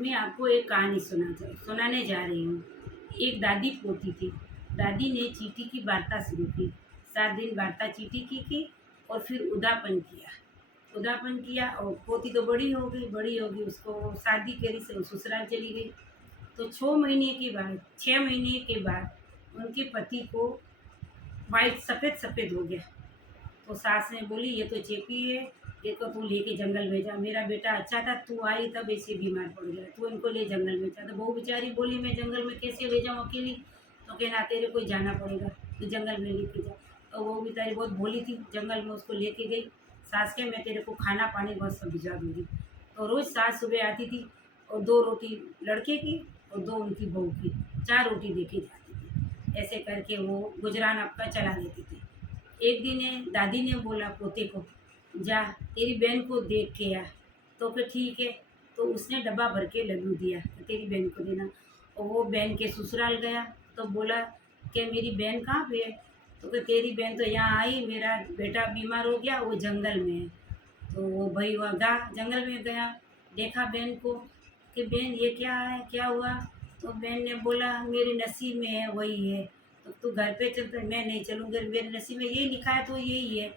मैं आपको एक कहानी सुनाने जा रही हूँ। एक दादी पोती थी। दादी ने चींटी की वार्ता शुरू की। 7 दिन वार्ता चींटी की और फिर उदापन किया और पोती तो बड़ी हो गई, उसको शादी करी से वो ससुराल चली गई। तो 6 महीने के बाद उनके पति को वाइट सफ़ेद हो गया। तो सास ने बोली, ये तो चेपी है, इसको तू लेके जंगल में जा। मेरा बेटा अच्छा था, तू आई तब ऐसे बीमार पड़ गया, तू इनको ले जंगल में जा। तो बहू बेचारी बोली, मैं जंगल में कैसे ले जाऊँ अकेली? तो कहना, तेरे को जाना पड़ेगा, तू जंगल में लेके जा। तो वो बेचारी बहुत भोली थी, जंगल में उसको लेके गई। सास के, मैं तेरे को खाना पानी बहुत सब भिजवा दूँगी। तो रोज़ सास सुबह आती थी और 2 रोटी लड़के की और 2 उनकी बहू की, 4 रोटी दे के जाती थी। ऐसे करके वो गुजरान आपका चला लेती थी। एक दिन दादी ने बोला पोते को, जा तेरी बहन को देख के आ। तो फिर ठीक है, तो उसने डब्बा भर के लड्डू दिया कि तेरी बहन को देना। और वो बहन के ससुराल गया तो बोला कि मेरी बहन कहाँ पे है? तो कि तेरी बहन तो यहाँ आई, मेरा बेटा बीमार हो गया, वो जंगल में है। तो वो भाई वहाँ जंगल में गया, देखा बहन को कि बहन ये क्या है, क्या हुआ? तो बहन ने बोला, मेरे नसीब में है वही है। तो तू घर पे चल। तो मैं नहीं चलूँगी, मेरे नसीब में यही लिखा है तो यही है।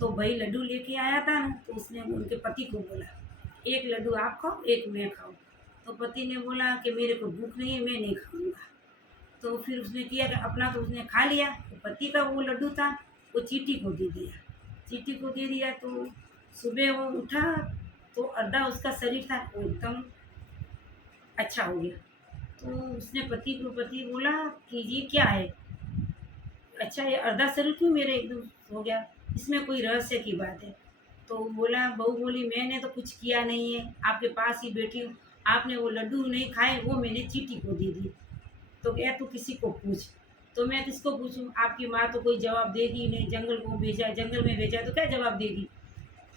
तो भाई लड्डू लेके आया था ना, तो उसने उनके पति को बोला, एक लड्डू आप खाओ, एक मैं खाऊं। तो पति ने बोला कि मेरे को भूख नहीं है, मैं नहीं खाऊंगा। तो फिर उसने किया कि अपना तो उसने खा लिया। तो पति का वो लड्डू था, वो चींटी को दे दिया। चींटी को दे दिया तो सुबह वो उठा तो आधा उसका शरीर था वो एकदम अच्छा हो गया। तो उसने पति बोला कि ये क्या है? अच्छा, ये अर्धा शरीर क्यों मेरे एकदम हो गया? इसमें कोई रहस्य की बात है? तो बोला, बहू बोली, मैंने तो कुछ किया नहीं है, आपके पास ही बैठी हूँ। आपने वो लड्डू नहीं खाए, वो मैंने चींटी को दे दी। तो क्या तू किसी को पूछ। तो मैं किसको पूछूं? आपकी माँ तो कोई जवाब देगी ही नहीं, जंगल में भेजा है तो क्या जवाब देगी?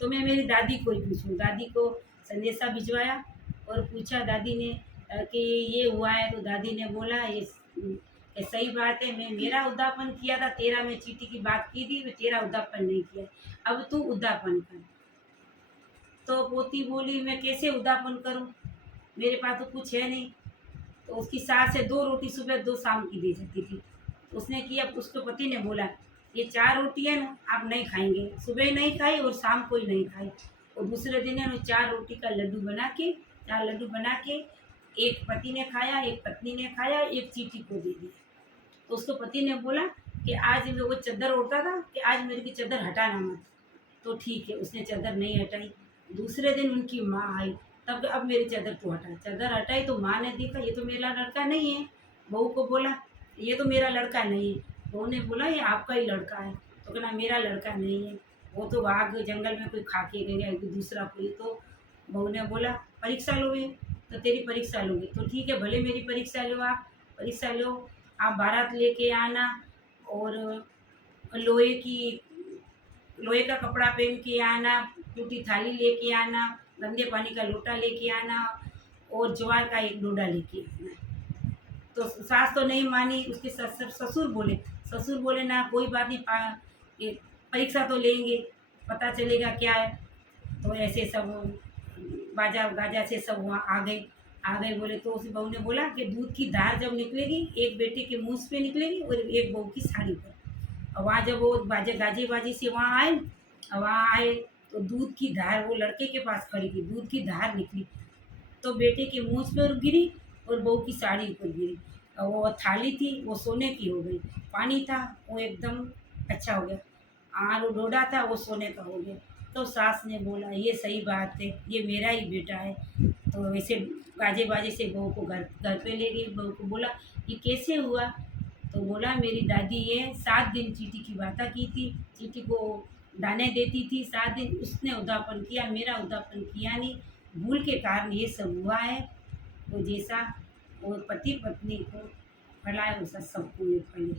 तो मैं मेरी दादी को ही पूछूं। दादी को संदेशा भिजवाया और पूछा दादी ने कि ये हुआ है। तो दादी ने बोला, ये सही बात है, मैं मेरा उद्यापन किया था, तेरा मैं चींटी की बात की थी, मैं तेरा उद्यापन नहीं किया। अब तू उद्यापन कर। तो पोती बोली, मैं कैसे उद्यापन करूं, मेरे पास तो कुछ है नहीं। तो उसकी सास से 2 रोटी सुबह 2 शाम की दे सकती थी। तो उसने किया, उसके पति ने बोला, ये 4 रोटी है ना, आप नहीं खाएंगे, सुबह नहीं खाई और शाम को ही नहीं खाई। और दूसरे दिन है ना 4 रोटी का लड्डू बना के, 4 लड्डू बना के, एक पति ने खाया, एक पत्नी ने खाया, एक चींटी को दे दिया। तो उसके पति ने बोला कि आज मैं वो चादर ओढ़ता था कि आज मेरी की चादर हटाना मत। तो ठीक है, उसने चादर नहीं हटाई। दूसरे दिन उनकी माँ आई, तब अब मेरी चादर तू हटा। चादर हटाई तो माँ ने देखा, ये तो मेरा लड़का नहीं है। बहू को बोला, ये तो मेरा लड़का नहीं है। बहू ने बोला, ये आपका ही लड़का है। तो कहना, मेरा लड़का नहीं है, वो तो आग जंगल में कोई खा के गया, दूसरा कोई। तो बहू ने बोला, परीक्षा लोगे? तो तेरी परीक्षा लोगे तो ठीक है, भले मेरी परीक्षा लो, आप परीक्षा लो। आप बारात लेके आना और लोहे की लोहे का कपड़ा पहन के आना, टूटी थाली लेके आना, गंदे पानी का लोटा लेके आना और ज्वार का एक डोडा लेके आना। तो सास तो नहीं मानी, उसके ससुर बोले ना, कोई बात नहीं, ये परीक्षा तो लेंगे, पता चलेगा क्या है। तो ऐसे सब बाजा गाजा से सब वहाँ आ गए। बोले तो उस बहू ने बोला कि दूध की धार जब निकलेगी, एक बेटे के मुँह पे निकलेगी और एक बहू की साड़ी पर। और वहाँ जब वो बाजे गाजे बाजी से वहाँ आए तो दूध की धार वो लड़के के पास खड़ी थी, दूध की धार निकली तो बेटे के मुँह पर गिरी और बहू की साड़ी पर गिरी। और वो थाली थी वो सोने की हो गई, पानी था वो एकदम अच्छा हो गया, और वो डोडा था वो सोने का हो गया। तो सास ने बोला, ये सही बात है, ये मेरा ही बेटा है। तो वैसे गाजे बाजे से बहू को घर घर पे ले गई। बहू को बोला, ये कैसे हुआ? तो बोला, मेरी दादी ये 7 दिन चींटी की वार्ता की थी, चींटी को दाने देती थी, 7 दिन उसने उद्यापन किया, मेरा उद्यापन किया नहीं, भूल के कारण ये सब हुआ है। तो जैसा वो पति पत्नी को फलाए वैसा सबको ये फले।